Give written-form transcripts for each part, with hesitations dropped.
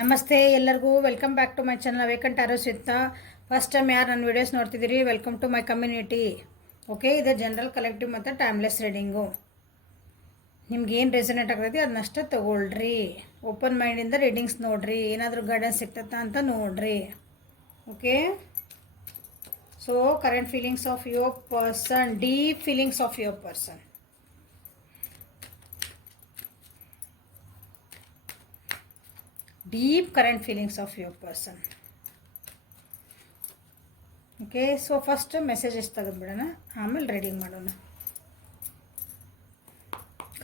ನಮಸ್ತೆ ಎಲ್ಲರಿಗೂ welcome back to my channel ಅವೇಕಂಟ್ ಆರೋ ಸಿತ್ತ ಫಸ್ಟ್ ಟೈಮ್ ಯಾರು ನನ್ನ ವೀಡಿಯೋಸ್ ನೋಡ್ತಿದ್ದೀರಿ welcome to my community. Okay, ಇದು ಜನರಲ್ ಕಲೆಕ್ಟಿವ್ ಮತ್ತು ಟೈಮ್ಲೆಸ್ ರೀಡಿಂಗು. ನಿಮ್ಗೇನು ರೆಸನೇಟ್ ಆಗ್ತೈತಿ ಅದನ್ನಷ್ಟೇ ತೊಗೊಳ್ರಿ. ಓಪನ್ ಮೈಂಡಿಂದ ರೀಡಿಂಗ್ಸ್ ನೋಡಿರಿ, ಏನಾದರೂ ಗೈಡೆನ್ಸ್ ಸಿಗ್ತೈತಾ ಅಂತ ನೋಡಿರಿ. Okay, so current feelings of your person, deep feelings of your person. deep current feelings of your person. Okay, so first messages ತೆಗೆದುಬಿಡೋಣ, ಆಮೇಲೆ ರೀಡಿಂಗ್ ಮಾಡೋಣ.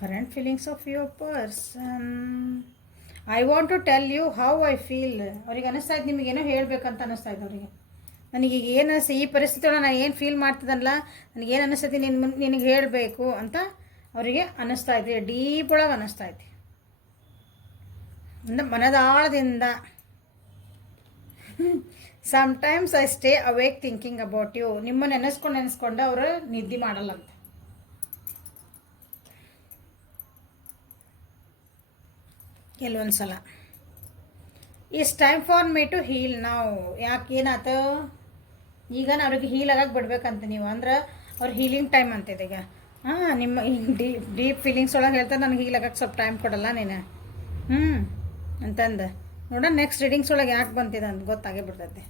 current feelings of your person. I want to tell you how I feel. ಅವ್ರಿಗೆ ಅನ್ನಿಸ್ತಾ ಇದ್ದು ನಿಮಗೇನೋ ಹೇಳಬೇಕಂತ ಅನ್ನಿಸ್ತಾ ಇದೆ ಅವರಿಗೆ. ನನಗೆ ಏನು ಅನಿಸ್ತು ಈ ಪರಿಸ್ಥಿತಿ ಒಳಗೆ ನಾನು ಏನು ಫೀಲ್ ಮಾಡ್ತಿದ್ದಲ್ಲ, ನನಗೇನು ಅನ್ನಿಸ್ತೈತಿ ನಿನಗೆ ಹೇಳಬೇಕು ಅಂತ ಅವರಿಗೆ ಅನ್ನಿಸ್ತಾ ಇದೆ. ಡೀಪ್ ಒಳಗೆ ಅನ್ನಿಸ್ತಾ ಐತಿ, ಮನದಾಳದಿಂದ. Sometimes I stay awake thinking about you. ನಿಮ್ಮನ್ನು ನೆನೆಸ್ಕೊಂಡು ಅವರು ನಿದ್ದೆ ಮಾಡಲ್ಲಂತೆ. ಕೆಲವೊಂದು ಸಲ it's time for me to heal. ನಾವು ಯಾಕೆ ಏನಾತ ಈಗ ಅವ್ರಿಗೆ ಹೀಲ್ ಆಗಕ್ಕೆ ಬಿಡ್ಬೇಕಂತ ನೀವು ಅಂದ್ರೆ ಅವ್ರ ಹೀಲಿಂಗ್ ಟೈಮ್ ಅಂತಿದೆ ಈಗ. ನಿಮ್ಮ ಡೀಪ್ ಫೀಲಿಂಗ್ಸ್ ಒಳಗೆ ಹೇಳ್ತಾರೆ ನನಗೆ ಹೀಲ್ ಆಗಕ್ಕೆ ಸ್ವಲ್ಪ ಟೈಮ್ ಕೊಡಲ್ಲ ನೀನು ಅಂತಂದು ನೋಡ. ನೆಕ್ಸ್ಟ್ ರೀಡಿಂಗ್ಸ್ ಒಳಗೆ ಯಾಕೆ ಬಂತಿದೆ ಅಂತ ಗೊತ್ತಾಗೇ ಬಿಡ್ತೈತೆ.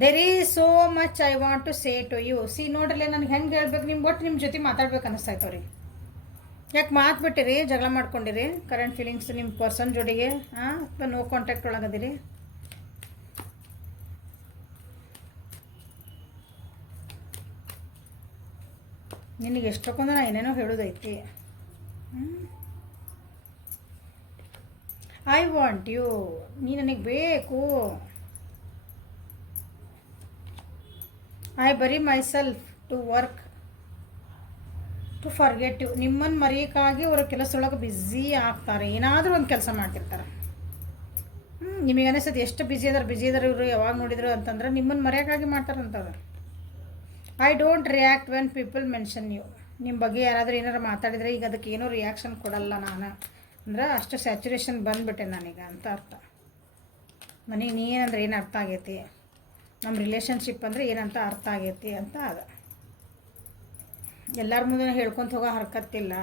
There is so much I want to say to you. See ನೋಡ್ರಲ್ಲೇ ನನಗೆ ಹೆಂಗೆ ಹೇಳ್ಬೇಕು, ನಿಮ್ಮ ಒಟ್ಟು ನಿಮ್ಮ ಜೊತೆ ಮಾತಾಡ್ಬೇಕು ಅನ್ನಿಸ್ತಾಯ್ತು ಅವ್ರಿಗೆ. ಯಾಕೆ ಮಾತ್ಬಿಟ್ಟಿರಿ, ಜಗಳ ಮಾಡ್ಕೊಂಡಿರಿ ಕರೆಂಟ್ ಫೀಲಿಂಗ್ಸ್ ನಿಮ್ಮ ಪರ್ಸನ್ ಜೋಡಿಗೆ. ನೋ ಕಾಂಟ್ಯಾಕ್ಟ್ ಒಳಗದಿರಿ. ನಿನಗೆ ಎಷ್ಟೊಂದು ನಾ ಏನೇನೋ ಹೇಳೋದೈತಿ. ಐ ವಾಂಟ್ ಯು, ನೀ ನನಗೆ ಬೇಕು. I bury myself to work to forget you. ನಿಮ್ಮನ್ನು ಮರೆಯೋಕ್ಕಾಗಿ ಅವರ ಕೆಲಸದೊಳಗೆ ಬ್ಯುಸಿ ಆಗ್ತಾರೆ, ಏನಾದರೂ ಒಂದು ಕೆಲಸ ಮಾಡ್ತಿರ್ತಾರೆ. ನಿಮಗೆ ಅನಿಸ್ತದೆ ಎಷ್ಟು ಬ್ಯುಸಿ ಇದ್ದಾರೆ ಇವರು, ಯಾವಾಗ ನೋಡಿದ್ರು ಅಂತಂದ್ರೆ ನಿಮ್ಮನ್ನು ಮರೆಯೋಕ್ಕಾಗಿ ಮಾಡ್ತಾರಂತವ್ರು. I don't react when people mention you. ನಿಮ್ಮ ಬಗ್ಗೆ ಯಾರಾದರೂ ಏನಾರು ಮಾತಾಡಿದರೆ ಈಗ ಅದಕ್ಕೆ ಏನೋ ರಿಯಾಕ್ಷನ್ ಕೊಡಲ್ಲ ನಾನು, ಅಂದ್ರೆ ಅಷ್ಟು ಸ್ಯಾಚುರೇಷನ್ ಬಂದುಬಿಟ್ಟೆ ನಾನೀಗ ಅಂತ ಅರ್ಥ. ನನಗೆ ನೀ ಏನಂದ್ರೆ ಏನು ಅರ್ಥ ಆಗೈತಿ, ನಮ್ಮ ರಿಲೇಷನ್ಶಿಪ್ ಅಂದರೆ ಏನಂತ ಅರ್ಥ ಆಗೈತಿ ಅಂತ ಅದ. ಎಲ್ಲರ ಮುಂದೆ ಹೇಳ್ಕೊತ ಹೋಗೋ ಹರ್ಕತ್ತಿಲ್ಲ.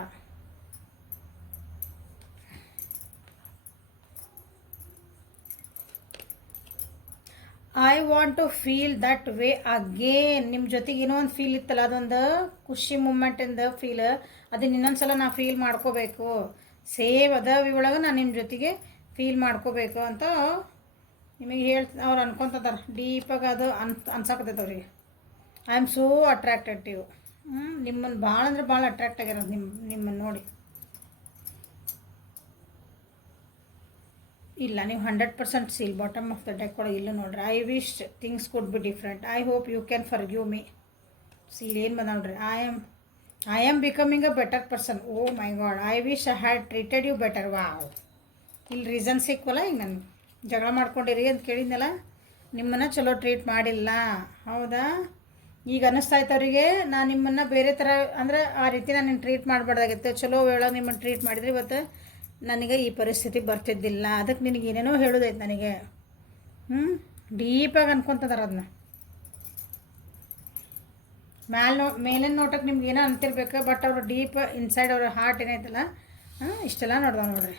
I want to feel that way again. ನಿಮ್ಮ ಜೊತೆಗೆ ಏನೋ ಒಂದು ಫೀಲ್ ಇತ್ತಲ್ಲ, ಅದೊಂದು ಖುಷಿ ಮೂಮೆಂಟಿಂದ ಫೀಲ್, ಅದನ್ನ ಇನ್ನೊಂದ್ಸಲ ನಾ ಫೀಲ್ ಮಾಡ್ಕೋಬೇಕು. ಸೇಮ್ ಅದ ಒಳಗೆ ನಾನು ನಿಮ್ಮ ಜೊತೆಗೆ ಫೀಲ್ ಮಾಡ್ಕೋಬೇಕು ಅಂತ ನಿಮಗೆ ಅವ್ರು ಅನ್ಕೊತದಾರ. ಡೀಪಾಗಿ ಅದು ಅನ್ಸಾಕತ್ತೈತೆ ಅವ್ರಿಗೆ. I am so attracted you. ನಿಮ್ಮನ್ನು ಭಾಳ ಅಂದ್ರೆ ಭಾಳ ಅಟ್ರಾಕ್ಟ್ ಆಗಿರೋದು ನಿಮ್ಮನ್ನು ನೋಡಿ. ಇಲ್ಲ, ನೀವು 100% seal bottom of the deck ಒಳಗೆ ಇಲ್ಲ ನೋಡ್ರಿ. I wish things could be different. I hope you can forgive me. Seal ಏನು ಬಂದ ನೋಡ್ರಿ. I am becoming a better person. Oh my god, I wish I had treated you better. Wow, ಇಲ್ಲಿ reason ಸಿಕ್ಕಲ್ಲ. ಈಗ ನಾನು ಜಗಳ ಮಾಡ್ಕೊಂಡಿರಿ ಅಂತ ಕೇಳಿದ್ನಲ್ಲ, ನಿಮ್ಮನ್ನು ಚಲೋ ಟ್ರೀಟ್ ಮಾಡಿಲ್ಲ. ಹೌದಾ, ಈಗ ಅನ್ನಿಸ್ತಾ ಇತ್ತು ಅವರಿಗೆ ನಾನು ನಿಮ್ಮನ್ನು ಬೇರೆ ಥರ ಅಂದರೆ ಆ ರೀತಿ ನಾನು ಟ್ರೀಟ್ ಮಾಡಬಾರ್ದಾಗಿತ್ತು. ಚಲೋ ವೇಳೆ ನಿಮ್ಮನ್ನು ಟ್ರೀಟ್ ಮಾಡಿದ್ರೆ ಇವತ್ತು ನನಗೆ ಈ ಪರಿಸ್ಥಿತಿ ಬರ್ತಿದ್ದಿಲ್ಲ. ಅದಕ್ಕೆ ನಿನಗೆ ಏನೇನೋ ಹೇಳೋದೈತೆ ನನಗೆ. ಡೀಪಾಗಿ ಅನ್ಕೊತದಾರ ಅದನ್ನ. ಮೇಲಿನ ನೋಟಕ್ಕೆ ನಿಮ್ಗೆ ಏನೋ ಅಂತಿರ್ಬೇಕು, ಬಟ್ ಅವರು ಡೀಪ್ ಇನ್ಸೈಡ್ ಅವ್ರ ಹಾರ್ಟ್ ಏನೈತಲ್ಲ, ಇಷ್ಟೆಲ್ಲ ನೋಡ್ರಿ.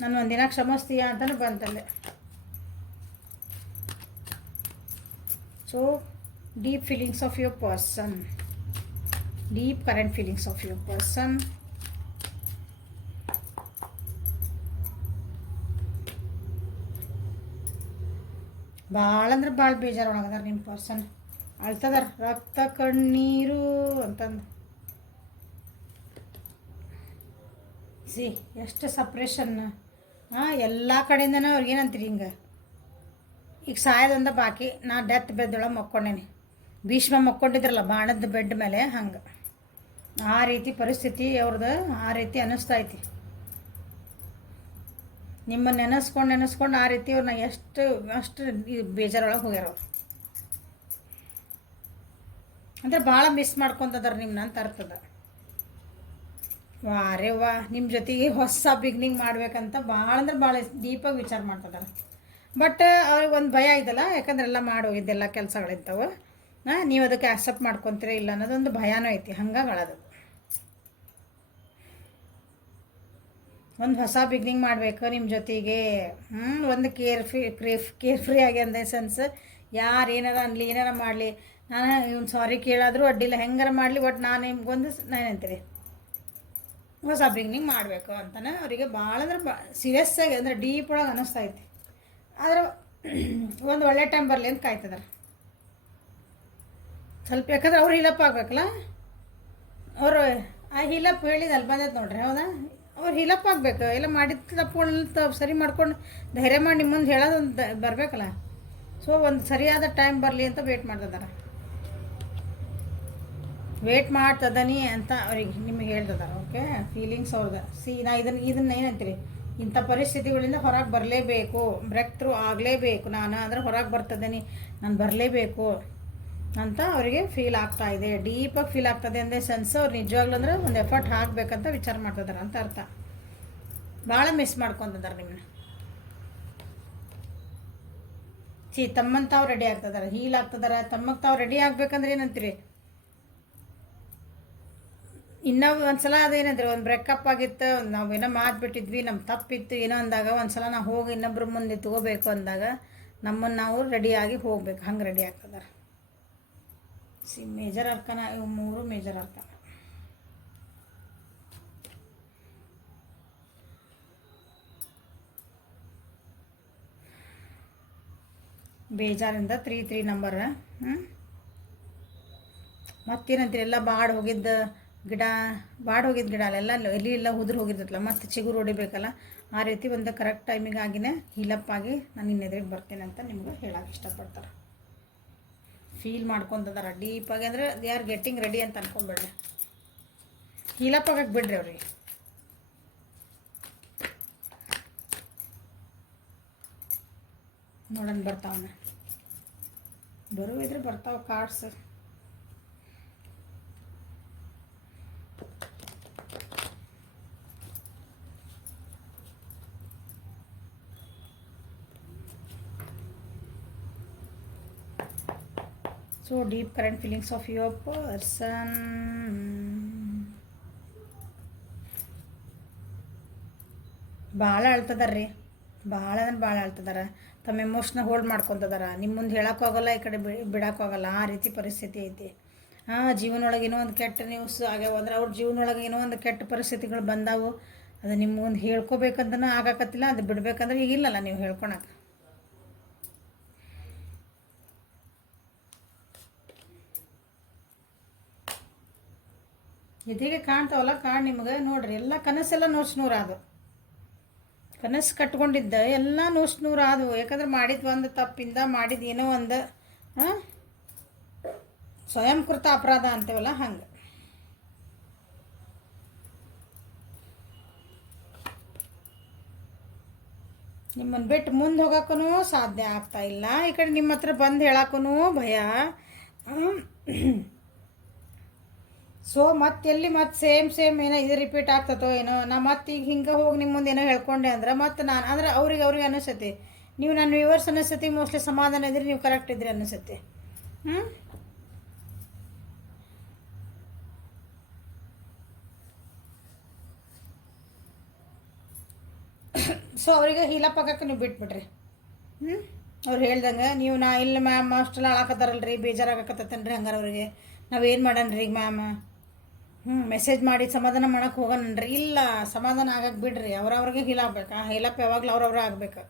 ನಾನು ಒಂದಿನ ಕ್ಷಮಿಸ್ತೀಯ ಅಂತಲೂ ಬಂತಲ್ಲೇ. So deep feelings of your person, deep current feelings of your person. ಭಾಳ ಅಂದ್ರೆ ಭಾಳ ಬೇಜಾರೊಳಗದಾರ ನಿಮ್ಮ ಪರ್ಸನ್. ಅಳ್ತದಾರ, ರಕ್ತ ಕಣ್ಣೀರು ಅಂತಂದು. ಸಿ ಎಷ್ಟು ಸಪ್ರೇಷನ್. ಎಲ್ಲ ಕಡೆಯಿಂದನೂ ಅವ್ರಿಗೇನಂತೀರಿ ಹಿಂಗೆ. ಈಗ ಸಾಯೋದೊಂದ ಬಾಕಿ, ನಾ ಡೆತ್ ಬೆದ್ದೊಳಗೆ ಮಕ್ಕೊಂಡೇನಿ. ಭೀಷ್ಮ ಮಕ್ಕೊಂಡಿದ್ರಲ್ಲ ಬಾಣದ ಬೆಡ್ ಮೇಲೆ, ಹಂಗೆ ಆ ರೀತಿ ಪರಿಸ್ಥಿತಿ ಅವ್ರದ್ದು. ಆ ರೀತಿ ಅನ್ನಿಸ್ತಾ ಐತಿ. ನಿಮ್ಮನ್ನು ನೆನೆಸ್ಕೊಂಡು ಆ ರೀತಿ ಅವ್ರನ್ನ ಅಷ್ಟು ಬೇಜಾರೊಳಗೆ ಹೋಗ್ಯಾರ ಅವ್ರು. ಅಂದರೆ ಭಾಳ ಮಿಸ್ ಮಾಡ್ಕೊತದಾರ ನಿಮ್ಮನ್ನ ಅಂತ ಅರ್ಥದ. ವಾರೇ ವಾ ನಿಮ್ಮ ಜೊತೆಗೆ ಹೊಸ ಬಿಗ್ನಿಂಗ್ ಮಾಡ್ಬೇಕಂತ ಭಾಳ ಅಂದ್ರೆ ಭಾಳ ಡೀಪಾಗಿ ವಿಚಾರ ಮಾಡ್ತಿದ್ದಾರೆ. ಬಟ್ ಅವ್ರಿಗೆ ಒಂದು ಭಯ ಇದಲ್ಲ, ಯಾಕಂದ್ರೆ ಎಲ್ಲ ಮಾಡೋಗಿದ್ದೆಲ್ಲ ಕೆಲಸಗಳಿರ್ತಾವೆ. ನೀವು ಅದಕ್ಕೆ ಆಕ್ಸೆಪ್ಟ್ ಮಾಡ್ಕೊತೀರ ಇಲ್ಲ ಅನ್ನೋದೊಂದು ಭಯನೂ ಐತಿ, ಹಂಗಾಗಿ ಅಳೋದು. ಒಂದು ಹೊಸ ಬಿಗ್ನಿಂಗ್ ಮಾಡಬೇಕು ನಿಮ್ಮ ಜೊತೆಗೆ. ಒಂದು ಕೇರ್ ಫ್ರೀ ಆಗಿ ಅಂದ ಸೆನ್ಸ್, ಯಾರು ಏನಾರ ಅನ್ಲಿ ಏನಾರ ಮಾಡಲಿ, ನಾನು ಇವ್ನು ಸಾರಿ ಕೇಳಾದರೂ ಅಡ್ಡಿಲ್ಲ, ಹೆಂಗಾರ ಮಾಡಲಿ, ಬಟ್ ನಾನು ನಿಮ್ಗೊಂದು ಏನಂತೀರಿ ಹೊಸ ಬಿಗ್ನಿಂಗ್ ಮಾಡಬೇಕು ಅಂತಾನೆ ಅವರಿಗೆ ಭಾಳ ಅಂದ್ರೆ ಸೀರಿಯಸ್ಸಾಗಿ ಅಂದರೆ ಡೀಪ್ ಒಳಗೆ ಅನ್ನಿಸ್ತಾ ಐತಿ. ಆದ್ರೆ ಒಂದು ಒಳ್ಳೆ ಟೈಮ್ ಬರಲಿ ಅಂತ ಕಾಯ್ತದಾರೆ ಸ್ವಲ್ಪ. ಯಾಕಂದ್ರೆ ಅವ್ರು ಹೀಲಪ್ ಆಗಬೇಕಲ್ಲ, ಅವರು ಆ ಹೀಲಪ್ ಹೇಳಿದಲ್ಲಿ ಬಂದೈತೆ ನೋಡ್ರಿ, ಹೌದಾ? ಅವ್ರು ಹೀಲಪ್ ಆಗಬೇಕು, ಎಲ್ಲ ಮಾಡಿದ ತಪ್ಪುಗಳನ್ನ ಸರಿ ಮಾಡ್ಕೊಂಡು ಧೈರ್ಯ ಮಾಡಿ ನಿಮ್ಮ ಮುಂದೆ ಹೇಳೋದೊಂದು ಬರಬೇಕಲ್ಲ. ಸೊ ಒಂದು ಸರಿಯಾದ ಟೈಮ್ ಬರಲಿ ಅಂತ ವೇಟ್ ಮಾಡ್ತಿದ್ದಾರೆ. ವೇಟ್ ಮಾಡ್ತದನಿ ಅಂತ ಅವ್ರಿಗೆ ನಿಮಗೆ ಹೇಳ್ತಿದ್ದಾರೆ. ಓಕೆ, ಫೀಲಿಂಗ್ಸ್ ಅವ್ರದ್ದು. ನಾ ಇದನ್ನ ಏನಂತೀರಿ, ಇಂಥ ಪರಿಸ್ಥಿತಿಗಳಿಂದ ಹೊರಗೆ ಬರಲೇಬೇಕು, ಬ್ರೇಕ್ ಥ್ರೂ ಆಗಲೇಬೇಕು, ನಾನು ಅಂದರೆ ಹೊರಗೆ ಬರ್ತದನಿ, ನಾನು ಬರಲೇಬೇಕು ಅಂತ ಅವರಿಗೆ ಫೀಲ್ ಆಗ್ತಾ ಇದೆ. ಡೀಪಾಗಿ ಫೀಲ್ ಆಗ್ತದೆ ಅಂದರೆ ಸೆನ್ಸ್ ಅವ್ರು ನಿಜವಾಗ್ಲೂ ಅಂದ್ರೆ ಒಂದು ಎಫರ್ಟ್ ಹಾಕಬೇಕಂತ ವಿಚಾರ ಮಾಡ್ತಿದ್ದಾರೆ ಅಂತ ಅರ್ಥ. ಭಾಳ ಮಿಸ್ ಮಾಡ್ಕೊತಿದ್ದಾರೆ ನಿಮ್ಮನ್ನ. ತಮ್ಮಂತ ತಾವು ರೆಡಿ ಆಗ್ತಿದ್ದಾರೆ, ಹೀಲ್ ಆಗ್ತಿದ್ದಾರೆ. ತಮ್ಮಕ್ಕೆ ತಾವು ರೆಡಿ ಆಗ್ಬೇಕಂದ್ರೆ ಏನಂತೀರಿ, ಇನ್ನೂ ಒಂದು ಸಲ ಅದೇನಂದ್ರೆ ಒಂದು ಬ್ರೇಕಪ್ ಆಗಿತ್ತು, ನಾವು ಏನೋ ಮಾತು ನಮ್ಮ ತಪ್ಪಿತ್ತು ಏನೋ ಅಂದಾಗ ಒಂದು ಸಲ ನಾವು ಹೋಗಿ ಇನ್ನೊಬ್ರ ಮುಂದೆ ತಗೋಬೇಕು ಅಂದಾಗ ನಮ್ಮನ್ನು ನಾವು ರೆಡಿಯಾಗಿ ಹೋಗ್ಬೇಕು, ಹಂಗೆ ರೆಡಿ ಆಗ್ತದಾರೆ. ಮೇಜರ್ ಅರ್ಕನ ಇವು 3 ಮೇಜರ್ ಅರ್ಕನ. ಬೇಜಾರಿಂದ 3 ನಂಬರ್. ಮತ್ತೇನಂತೀರಿ, ಎಲ್ಲ ಬಾಡ್ ಹೋಗಿದ್ದ ಗಿಡ ಅಲ್ಲೆಲ್ಲ ಎಲ್ಲಿ ಎಲ್ಲ ಉದುರು ಹೋಗಿರ್ತೈತಲ್ಲ, ಮತ್ತು ಚಿಗುರು ಹೊಡಿಬೇಕಲ್ಲ, ಆ ರೀತಿ ಒಂದು ಕರೆಕ್ಟ್ ಟೈಮಿಗೆ ಆಗಿನೇ ಹೀಲಪ್ ಆಗಿ ನಾನು ಇನ್ನೆದ್ರಿಗೆ ಬರ್ತೇನೆ ಅಂತ ನಿಮ್ಗೆ ಹೇಳಕ್ಕೆ ಇಷ್ಟಪಡ್ತಾರೆ. ಫೀಲ್ ಮಾಡ್ಕೊತಿದ್ದಾರೆ ಡೀಪಾಗಿ, ಅಂದರೆ ದೇ ಆರ್ ಗೆಟ್ಟಿಂಗ್ ರೆಡಿ ಅಂತ ಅನ್ಕೊಂಡ್ಬಿಡ್ರಿ. ಹೀಲಪ್ ಆಗಕ್ಕೆ ಬಿಡ್ರಿ ಅವ್ರಿಗೆ. ನೋಡೋಣ ಬರ್ತಾವನ್ನ, ಬರುವಿದ್ರೆ ಬರ್ತಾವೆ cards. So deep current feelings of your person. ಭಾಳ ಅಳ್ತದಾರ್ರಿ, ಭಾಳ ಅಂದ್ರೆ ಭಾಳ ಅಳ್ತದಾರ. ತಮ್ಮ ಎಮೋಷನ್ನ ಹೋಲ್ಡ್ ಮಾಡ್ಕೊತದಾರ. ನಿಮ್ಮ ಮುಂದೆ ಹೇಳೋಕ್ಕಾಗಲ್ಲ, ಈ ಕಡೆ ಬಿಡೋಕ್ಕಾಗಲ್ಲ, ಆ ರೀತಿ ಪರಿಸ್ಥಿತಿ ಐತಿ. ಜೀವನೊಳಗೆ ಏನೋ ಒಂದು ಕೆಟ್ಟ ನ್ಯೂಸ್ ಆಗ್ಯಾವ ಅಂದ್ರೆ, ಅವ್ರ ಜೀವನೊಳಗೆ ಏನೋ ಒಂದು ಕೆಟ್ಟ ಪರಿಸ್ಥಿತಿಗಳು ಬಂದಾವು, ಅದು ನಿಮ್ಮ ಮುಂದೆ ಹೇಳ್ಕೊಬೇಕಂತನೂ ಆಗಾಕತ್ತಿಲ್ಲ, ಅದು ಬಿಡ್ಬೇಕಂದ್ರೆ ಈಗಿಲ್ಲಲ್ಲ ನೀವು ಹೇಳ್ಕೊಳಕ್ಕೆ. ಎದುರಿಗೆ ಕಾಣ್ತಾವಲ್ಲ ಕಾರ್ಡ್ ನಿಮ್ಗೆ ನೋಡ್ರಿ, ಎಲ್ಲ ಕನಸೆಲ್ಲ ನೂರು ಅದು. ಕನಸು ಕಟ್ಕೊಂಡಿದ್ದ ಎಲ್ಲ ನೂರು ಆದವು. ಯಾಕಂದ್ರೆ ಮಾಡಿದ್ದು ಒಂದು ತಪ್ಪಿಂದ ಮಾಡಿದ್ದು ಏನೋ ಒಂದು ಸ್ವಯಂಕೃತ ಅಪರಾಧ ಅಂತೇವಲ್ಲ ಹಂಗೆ. ನಿಮ್ಮನ್ನು ಬಿಟ್ಟು ಮುಂದೆ ಹೋಗೋಕ್ಕೂ ಸಾಧ್ಯ ಆಗ್ತಾ ಇಲ್ಲ. ಈ ಕಡೆ ನಿಮ್ಮ ಹತ್ರ ಬಂದು ಹೇಳಕ್ಕೂ ಭಯ. ಸೊ ಮತ್ತೆ ಸೇಮ್ ಏನೋ ಇದು ರಿಪೀಟ್ ಆಗ್ತತೋ ಏನೋ. ನಾ ಮತ್ತೆ ಈಗ ಹಿಂಗೆ ಹೋಗಿ ನಿಮ್ಮ ಮುಂದೆ ಏನೋ ಹೇಳ್ಕೊಂಡೆ ಅಂದ್ರೆ ಮತ್ತೆ ನಾನು ಅಂದ್ರೆ ಅವ್ರಿಗೆ ಅನಿಸತಿ, ನೀವು ನನ್ನ ವ್ಯೂವರ್ಸ್ ಅನಿಸತಿ ಮೋಸ್ಟ್ಲಿ ಸಮಾಧಾನ ಇದ್ರಿ, ನೀವು ಕರೆಕ್ಟ್ ಇದ್ರಿ ಅನಿಸತಿ. ಸೊ ಅವರಿಗೆ ಹೀಲಪ್ ಆಗಕ್ಕೆ ನೀವು ಬಿಟ್ಬಿಡ್ರಿ. ಅವ್ರು ಹೇಳ್ದಂಗೆ ನೀವು ನಾ ಇಲ್ಲ ಮ್ಯಾಮ್ ಅಷ್ಟೆಲ್ಲ ಆಳಾಕತ್ತಾರಲ್ರಿ, ಬೇಜಾರಾಗಕತ್ತೇನ್ರಿ, ಹಂಗಾರೆ ಅವ್ರಿಗೆ ನಾವೇನು ಮಾಡೋಣ್ರಿ ಈಗ ಮ್ಯಾಮ್? ಮೆಸೇಜ್ ಮಾಡಿ ಸಮಾಧಾನ ಮಾಡೋಕೆ ಹೋಗೋಣನ್ರಿ? ಇಲ್ಲ, ಸಮಾಧಾನ ಆಗಕ್ಕೆ ಬಿಡ್ರಿ. ಅವ್ರವ್ರಿಗೆ ಹೀಲ್ ಆಗ್ಬೇಕು. ಆ ಹೀಲಪ್ ಯಾವಾಗಲೂ ಅವ್ರವ್ರ ಆಗ್ಬೇಕು.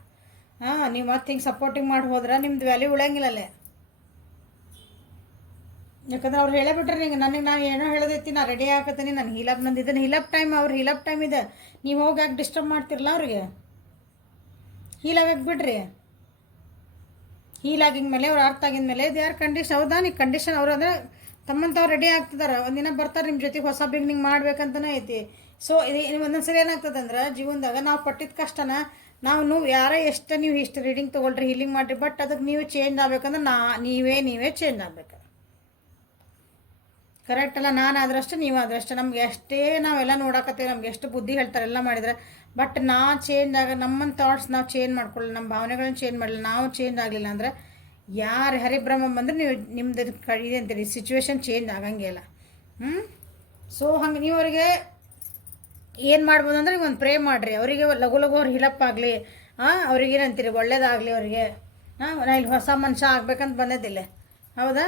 ನೀವು ಮತ್ತೆ ಹಿಂಗೆ ಸಪೋರ್ಟಿಂಗ್ ಮಾಡಿ ಹೋದ್ರೆ ನಿಮ್ದು ವ್ಯಾಲ್ಯೂ ಉಳಂಗಿಲ್ಲಲ್ಲೇ. ಯಾಕಂದ್ರೆ ಅವ್ರು ಹೇಳಬಿಟ್ರೆ ನಿಂಗೆ ನಾನು ಏನೋ ಹೇಳೋದೈತಿ, ನಾ ರೆಡಿ ಆಗತ್ತೀನಿ, ನಾನು ಹೀಲಪ್ ನಂದಿದ್ದೇನೆ, ಹೀಲಪ್ ಟೈಮ್ ಅವ್ರು ಹೀಲಪ್ ಟೈಮ್ ಇದೆ, ನೀವು ಹೋಗಿ ಯಾಕೆ ಡಿಸ್ಟರ್ಬ್ ಮಾಡ್ತಿರಲ್ಲ ಅವ್ರಿಗೆ? ಹೀಲ್ ಆಗಕ್ಕೆ ಬಿಡ್ರಿ. ಹೀಲ್ ಆಗಿದ ಮೇಲೆ ಅವ್ರು ಅರ್ಥ ಆಗಿದ ಮೇಲೆ ಇದು ಯಾರು ಕಂಡೀಷನ್ ಹೌದಾ? ನೀ ಕಂಡೀಷನ್ ಅವ್ರು ಅಂದರೆ ತಮ್ಮಂತವ್ರು ರೆಡಿ ಆಗ್ತಿದಾರೆ, ಒಂದಿನ ಬರ್ತಾರೆ ನಿಮ್ಮ ಜೊತೆಗೆ ಹೊಸ ಬಿಗ್ನಿಂಗ್ ಮಾಡ್ಬೇಕಂತನೇ ಐತಿ. ಸೊ ಇದು ಒಂದೊಂದ್ಸರಿ ಏನಾಗ್ತದೆ ಅಂದ್ರೆ ಜೀವನದಾಗ ನಾವು ಪಟ್ಟಿದ ಕಷ್ಟನ ನಾವು ಯಾರೇ ಎಷ್ಟು ನೀವು ಇಷ್ಟು ರೀಡಿಂಗ್ ತೊಗೊಳ್ರಿ, ಹೀಲಿಂಗ್ ಮಾಡಿರಿ, ಬಟ್ ಅದಕ್ಕೆ ನೀವು ಚೇಂಜ್ ಆಗ್ಬೇಕಂದ್ರೆ ನೀವೇ ಚೇಂಜ್ ಆಗ್ಬೇಕು. ಕರೆಕ್ಟ್ ಅಲ್ಲ, ನಾನು ಆದ್ರಷ್ಟು ನೀವು ಆದ್ರಷ್ಟು. ನಮ್ಗೆ ಎಷ್ಟೇ ನಾವೆಲ್ಲ ನೋಡಕತ್ತೇವೆ, ನಮ್ಗೆ ಎಷ್ಟು ಬುದ್ಧಿ ಹೇಳ್ತಾರೆ ಎಲ್ಲ ಮಾಡಿದ್ರೆ, ಬಟ್ ನಾ ಚೇಂಜ್ ಆಗ ನಮ್ಮ ಥಾಟ್ಸ್ ನಾವು ಚೇಂಜ್ ಮಾಡ್ಕೊಳ್ಳಿ, ನಮ್ಮ ಭಾವನೆಗಳನ್ನ ಚೇಂಜ್ ಮಾಡಲಿಲ್ಲ, ನಾವು ಚೇಂಜ್ ಆಗಲಿಲ್ಲ ಅಂದ್ರೆ ಯಾರು ಹರಿಭ್ರಮ ಬಂದ್ರೆ ನೀವು ನಿಮ್ದು ಕಡಿ ಅಂತೀರಿ, ಸಿಚುವೇಶನ್ ಚೇಂಜ್ ಆಗಂಗಿಲ್ಲ. ಸೊ ಹಂಗೆ ನೀವು ಅವರಿಗೆ ಏನು ಮಾಡ್ಬೋದು ಅಂದ್ರೆ ನೀವು ಒಂದು ಪ್ರೇ ಮಾಡಿರಿ, ಅವರಿಗೆ ಲಘು ಲಘು ಅವ್ರು ಹಿಲಪ್ ಆಗಲಿ, ಅವ್ರಿಗೆ ಏನಂತೀರಿ ಒಳ್ಳೇದಾಗಲಿ ಅವರಿಗೆ. ನಾ ಇಲ್ಲಿ ಹೊಸ ಮನುಷ್ಯ ಆಗ್ಬೇಕಂತ ಬಂದದಿಲ್ಲ, ಹೌದಾ?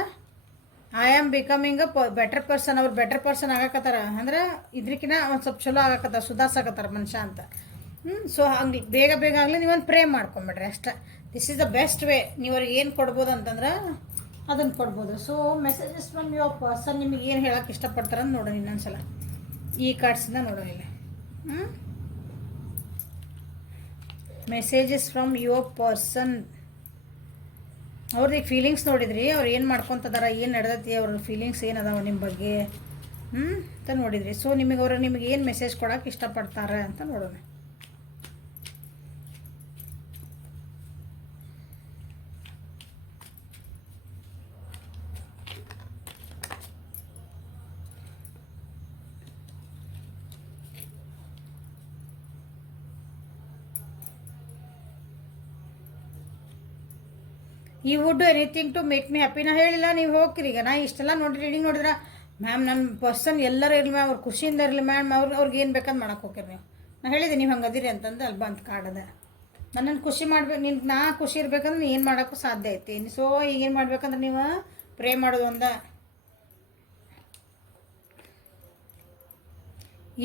I am becoming better person. ಅವ್ರು ಬೆಟರ್ ಪರ್ಸನ್ ಆಗಕತ್ತಾರ ಅಂದ್ರೆ ಇದ್ರಕಿನ ಒಂದು ಸ್ವಲ್ಪ ಚಲೋ ಆಗಕತ್ತಾರ, ಸುಧಾರ್ಸಕತ್ತಾರ ಮನುಷ್ಯ ಅಂತ. ಸೊ ಹಂಗೆ ಬೇಗ ಬೇಗ ಆಗಲಿ ನೀವೊಂದು ಪ್ರೇ ಮಾಡ್ಕೊಂಬಿಡ್ರಿ ಅಷ್ಟೇ. This is the best way. ನೀವು ಅವ್ರಿಗೆ ಏನು ಕೊಡ್ಬೋದು ಅಂತಂದ್ರೆ ಅದನ್ನು ಕೊಡ್ಬೋದು. So messages from your person ನಿಮಗೆ ಏನು ಹೇಳೋಕೆ ಇಷ್ಟಪಡ್ತಾರೆ ಅಂತ ನೋಡೋಣ ಇನ್ನೊಂದ್ಸಲ. ಈ ಕಾರ್ಡ್ಸಿಂದ ನೋಡೋಣ ಇಲ್ಲಿ. Messages from your person. ಅವ್ರದ್ದು ಫೀಲಿಂಗ್ಸ್ ನೋಡಿದ್ರಿ, ಅವ್ರು ಏನು ಮಾಡ್ಕೊತದಾರ, ಏನು ನಡೆದೈತಿ, ಅವ್ರ ಫೀಲಿಂಗ್ಸ್ ಏನದಾವ ನಿಮ್ಮ ಬಗ್ಗೆ ಅಂತ ನೋಡಿದ್ರಿ. ಸೊ ನಿಮಗೆ ಏನು ಮೆಸೇಜ್ ಕೊಡೋಕೆ ಇಷ್ಟಪಡ್ತಾರೆ ಅಂತ ನೋಡೋಣ. You would do anything to make me happy. ನಾ ಹೇಳಿಲ್ಲ ನೀವು ಹೋಗ್ತೀರಿ. ಈಗ ನಾ ಇಷ್ಟೆಲ್ಲ ನೋಡಿ ರೀಡಿಂಗ್ ನೋಡಿದ್ರೆ ಮ್ಯಾಮ್ ನನ್ನ ಪರ್ಸನ್ ಎಲ್ಲರೂ ಇರಲಿ ಮ್ಯಾಮ್, ಅವ್ರು ಖುಷಿಯಿಂದ ಇರಲಿ ಮ್ಯಾಮ್, ಅವ್ರಿಗೆ ಏನು ಬೇಕಂತ ಮಾಡಕ್ಕೆ ಹೋಗ್ತೀರಿ ನೀವು. ನಾ ಹೇಳಿದೆ ನೀವು ಹಂಗೆ ಅದಿರಿ ಅಂತಂದು ಅಲ್ಲಿ ಬಂದು ಕಾಡದೆ. ನನ್ನನ್ನು ಖುಷಿ ಮಾಡ್ಬೇಕು, ನಾ ಖುಷಿ ಇರ್ಬೇಕಂದ್ರೆ ಏನು ಮಾಡೋಕ್ಕೂ ಸಾಧ್ಯ ಐತಿ. ಸೊ ಈಗೇನು ಮಾಡ್ಬೇಕಂದ್ರೆ ನೀವು ಪ್ರೇ ಮಾಡೋದು ಒಂದ.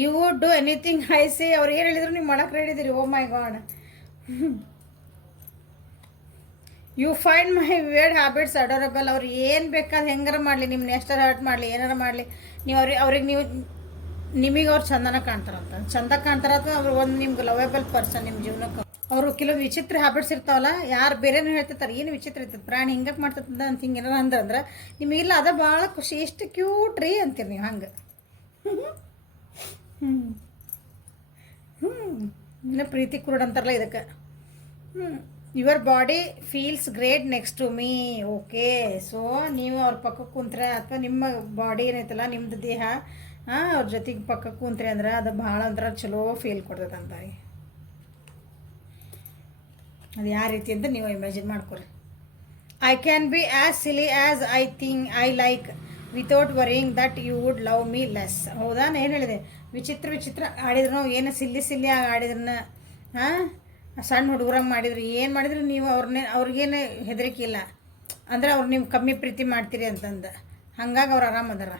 You would do anything I see. ಅವ್ರು ಏನು ಹೇಳಿದ್ರು ನೀವು ಮಾಡಕ್ಕೆ ರೆಡಿದ್ದೀರಿ. Oh my god. You find my weird habits adorable. ಅವ್ರು ಏನು ಬೇಕಾದ್ರೆ ಹೆಂಗಾರ ಮಾಡಲಿ, ನಿಮ್ಮನ್ನ ಎಷ್ಟಾರ ಹರ್ಟ್ ಮಾಡಲಿ, ಏನಾರ ಮಾಡಲಿ, ನೀವು ಅವ್ರಿಗೆ ನಿಮಗೆ ಅವ್ರು ಚಂದನ ಕಾಣ್ತಾರಂತ, ಚಂದ ಕಾಣ್ತಾರ ಅಥವಾ ಅವ್ರು ಒಂದು ನಿಮ್ಗೆ ಲವೇಬಲ್ ಪರ್ಸನ್ ನಿಮ್ಮ ಜೀವನಕ್ಕೆ. ಅವರು ಕೆಲವು ವಿಚಿತ್ರ ಹ್ಯಾಬಿಟ್ಸ್ ಇರ್ತಾವಲ್ಲ, ಯಾರು ಬೇರೆನೂ ಹೇಳ್ತಿರ್ತಾರೆ ಏನು ವಿಚಿತ್ರ ಇರ್ತದೆ, ಪ್ರಾಣಿ ಹಿಂಗಕ್ಕೆ ಮಾಡ್ತದ ಅಂತ ಹಿಂಗೆ ಏನಾರ ಅಂದ್ರೆ ನಿಮಗಿಲ್ಲ ಅದ ಭಾಳ ಖುಷಿ, ಎಷ್ಟು ಕ್ಯೂಟ್ ರೀ ಅಂತೀರಿ ನೀವು ಹಂಗೆ. ಇನ್ನು ಪ್ರೀತಿ ಕುರುಡ್ ಅಂತಾರಲ್ಲ ಇದಕ್ಕೆ. Your body feels great next to me. Okay. So ನೀವು ಅವ್ರ ಪಕ್ಕಕ್ಕೆ ಕುಂತ್ರೆ ಅಥವಾ ನಿಮ್ಮ ಬಾಡಿ ಏನೈತಲ್ಲ ನಿಮ್ಮದು ದೇಹ ಅವ್ರ ಜೊತೆಗೆ ಪಕ್ಕಕ್ಕೆ ಕುಂತ್ರೆ ಅಂದ್ರೆ ಅದು ಭಾಳ ಅಂದ್ರೆ ಚಲೋ ಫೀಲ್ ಕೊಡ್ತದಂತ. ಅದು ಯಾವ ರೀತಿ ಅಂತ ನೀವು ಇಮ್ಯಾಜಿನ್ ಮಾಡ್ಕೊರಿ. I can be as silly as I think I like without worrying that you would love me less. ಹೌದಾ? ನಾನು ಏನು ಹೇಳಿದೆ, ವಿಚಿತ್ರ ಆಡಿದ್ರು, ಏನು ಸಿಲ್ಲಿ ಆಗಿ ಆಡಿದ್ರನ್ನ, ಸಣ್ಣ ಹುಡುಗರಂಗೆ ಮಾಡಿದ್ರು, ಏನು ಮಾಡಿದ್ರು ನೀವು ಅವ್ರಿಗೇನು ಹೆದರಿಕೆ ಇಲ್ಲ ಅಂದರೆ ಅವ್ರು ನೀವು ಕಮ್ಮಿ ಪ್ರೀತಿ ಮಾಡ್ತೀರಿ ಅಂತಂದು, ಹಂಗಾಗಿ ಅವ್ರು ಆರಾಮದಾರ.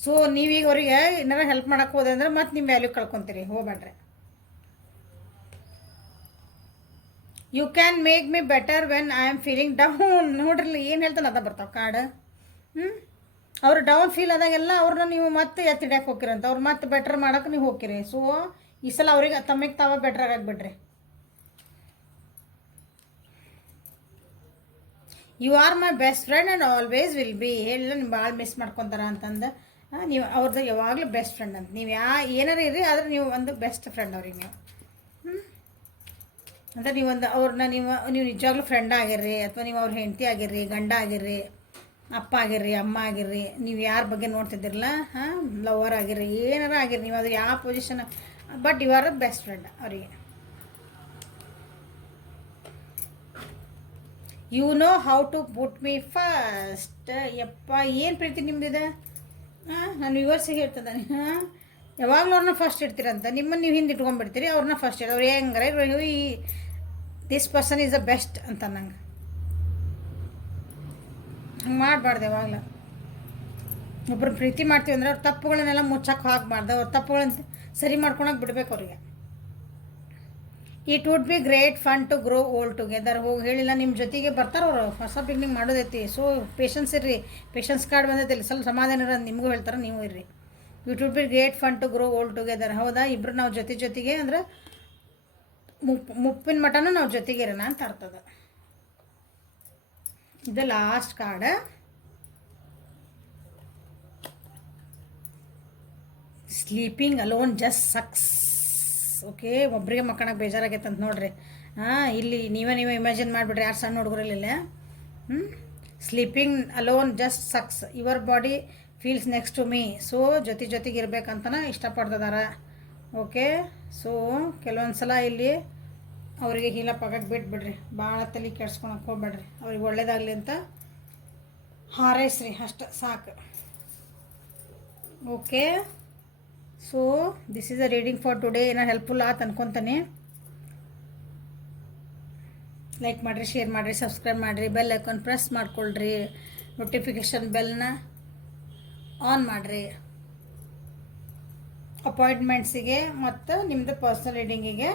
ಸೊ ನೀವೀಗ ಅವ್ರಿಗೆ ಏನಾರ ಹೆಲ್ಪ್ ಮಾಡೋಕ್ಕೆ ಹೋದೆ ಅಂದ್ರೆ ಮತ್ತೆ ನಿಮ್ಮ ವ್ಯಾಲ್ಯೂ ಕಳ್ಕೊತೀರಿ. ಹೋಗ್ಬೇಡ್ರಿ. You can make me better when I am feeling down. ನೋಡ್ರಿ ಏನು ಹೇಳ್ತಾನೆ ಅದ ಬರ್ತಾವೆ ಕಾರ್ಡ್. ಅವ್ರು ಡೌನ್ ಫೀಲ್ ಆದಾಗೆಲ್ಲ ಅವ್ರನ್ನ ನೀವು ಮತ್ತೆ ಎತ್ತಿಡ್ಯಾಕೆ ಹೋಗಿರಂತ, ಅವ್ರು ಮತ್ತೆ ಬೆಟ್ರ್ ಮಾಡೋಕೆ ನೀವು ಹೋಗಿರಿ. ಸೊ ಈ ಸಲ ಅವ್ರಿಗೆ ತಮಗೆ ತಾವ ಬೆಟ್ರ್ ಆಗಬಿಡ್ರಿ. You are my best friend and always will be. ಹೇಳಿಲ್ಲ ನೀವು ಭಾಳ ಮಿಸ್ ಮಾಡ್ಕೊತಾರ ಅಂತಂದು, ನೀವು ಅವ್ರದ್ದು ಯಾವಾಗಲೂ ಬೆಸ್ಟ್ ಫ್ರೆಂಡ್ ಅಂತ. ನೀವು ಏನಾರು ಇರ್ರಿ, ಆದರೆ ನೀವು ಒಂದು ಬೆಸ್ಟ್ ಫ್ರೆಂಡ್ ಅವ್ರಿಗೆ ನೀವು. ಅಂದರೆ ನೀವೊಂದು ಅವ್ರನ್ನ ನೀವು ನಿಜವಾಗ್ಲೂ ಫ್ರೆಂಡ್ ಆಗಿರ್ರಿ, ಅಥವಾ ನೀವು ಅವ್ರ ಹೆಂಡತಿ ಆಗಿರ್ರಿ, ಗಂಡ ಆಗಿರ್ರಿ, ಅಪ್ಪ ಆಗಿರ್ರಿ, ಅಮ್ಮ ಆಗಿರ್ರಿ, ನೀವು ಯಾರ ಬಗ್ಗೆ ನೋಡ್ತಿದ್ದಿರಲ್ಲ, ಲವರ್ ಆಗಿರ್ರಿ, ಏನಾರ ಆಗಿರ್ರಿ, ನೀವು ಅದು ಯಾವ position, but you are a best friend ಅವರಿಗೆ. You know how to put me first. ಯಪ್ಪ ಏನು ಪ್ರೀತಿ ನಿಮ್ದಿದೆ. ನಾನು ವ್ಯೂವರ್ಸಿಗೆ ಹೇಳ್ತದಾನೆ, ಯಾವಾಗಲೂ ಅವ್ರನ್ನ ಫಸ್ಟ್ ಇಡ್ತೀರಂತ, ನಿಮ್ಮನ್ನು ನೀವು ಹಿಂದೆ ಇಟ್ಕೊಂಡ್ಬಿಡ್ತೀರಿ, ಅವ್ರನ್ನ ಫಸ್ಟ್ ಇಡ. ಅವ್ರು ಹೆಂಗಾರೆ ಈ this person is the best ಅಂತ ನಂಗೆ. ಹಂಗೆ ಮಾಡಬಾರ್ದು. ಯಾವಾಗಲೂ ಒಬ್ಬರು ಪ್ರೀತಿ ಮಾಡ್ತೀವಿ ಅಂದ್ರೆ ಅವ್ರ ತಪ್ಪುಗಳನ್ನೆಲ್ಲ ಮುಚ್ಚಕ್ಕೆ ಹಾಕಬಾರ್ದು, ಅವ್ರ ತಪ್ಪುಗಳನ್ನ ಸರಿ ಮಾಡ್ಕೊಳಕ್ಕೆ ಬಿಡ್ಬೇಕು ಅವ್ರಿಗೆ. It would be great fun to grow old together. ಹೋಗಿ ಹೇಳಿಲ್ಲ, ನಿಮ್ಮ ಜೊತೆಗೆ ಬರ್ತಾರೆ ಅವರು, ಹೊಸ ಬಿಗ್ನಿಂಗ್ ಮಾಡೋದೈತಿ. ಸೊ ಪೇಷನ್ಸ್ ಇರ್ರಿ, ಪೇಷನ್ಸ್ ಕಾರ್ಡ್ ಬಂದೈತಿ, ಸ್ವಲ್ಪ ಸಮಾಧಾನ ಇರೋದು ನಿಮಗೂ ಹೇಳ್ತಾರೆ, ನೀವು ಇರ್ರಿ. It would be great fun to grow old together. ಹೌದಾ? ಇಬ್ಬರು ನಾವು ಜೊತೆಗೆ ಅಂದ್ರೆ ಮುಪ್ಪಿನ ಮಟನೂ ನಾವು ಜೊತೆಗೆ ಇರೋಣ ಅಂತ ಅರ್ಥದ. ಇದು last card. Sleeping alone just sucks. Okay, ಒಬ್ಬರಿಗೆ ಮಕ್ಕಳಕ್ಕೆ ಬೇಜಾರಾಗೈತೆ ಅಂತ ನೋಡ್ರಿ. ಇಲ್ಲಿ ನೀವೇ ಇಮ್ಯಾಜಿನ್ ಮಾಡಿಬಿಡ್ರಿ, ಯಾರು ಸಣ್ಣ ಹುಡುಗರಲ್ಲಿಲ್ಲ. Sleeping alone just sucks. Your body feels next to me. So ಜೊತೆಗೆ ಇರ್ಬೇಕಂತನ ಇಷ್ಟಪಡ್ತಿದಾರ. ಓಕೆ, ಸೊ ಕೆಲವೊಂದು ಸಲ ಇಲ್ಲಿ ಅವರಿಗೆ ಹೀಲಪ್ ಆಗಕ್ಕೆ ಬಿಟ್ಬಿಡ್ರಿ, ಭಾಳ ತಲೆ ಕೆಡ್ಸ್ಕೊಳಕ್ಕೆ ಹೋಗ್ಬೇಡ್ರಿ. ಅವ್ರಿಗೆ ಒಳ್ಳೇದಾಗಲಿ ಅಂತ ಹಾರೈಸ್ರಿ, ಅಷ್ಟು ಸಾಕು. Okay, so this is a reading for today. ಏನೋ ಹೆಲ್ಪ್ಫುಲ್ ಆಯ್ತು ಅನ್ಕೊತೀನಿ. ಲೈಕ್ ಮಾಡಿರಿ, ಶೇರ್ ಮಾಡಿರಿ, ಸಬ್ಸ್ಕ್ರೈಬ್ ಮಾಡಿರಿ, ಬೆಲ್ ಐಕಾನ್ ಪ್ರೆಸ್ ಮಾಡ್ಕೊಳ್ರಿ, ನೋಟಿಫಿಕೇಷನ್ ಬೆಲ್ನ ಆನ್ ಮಾಡಿರಿ. ಅಪಾಯಿಂಟ್ಮೆಂಟ್ಸಿಗೆ ಮತ್ತು ನಿಮ್ಮದು ಪರ್ಸ್ನಲ್ ರೀಡಿಂಗಿಗೆ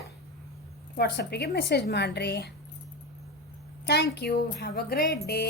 ವಾಟ್ಸಪ್ಪಿಗೆ ಮೆಸೇಜ್ ಮಾಡಿರಿ. Thank you. Have a great day.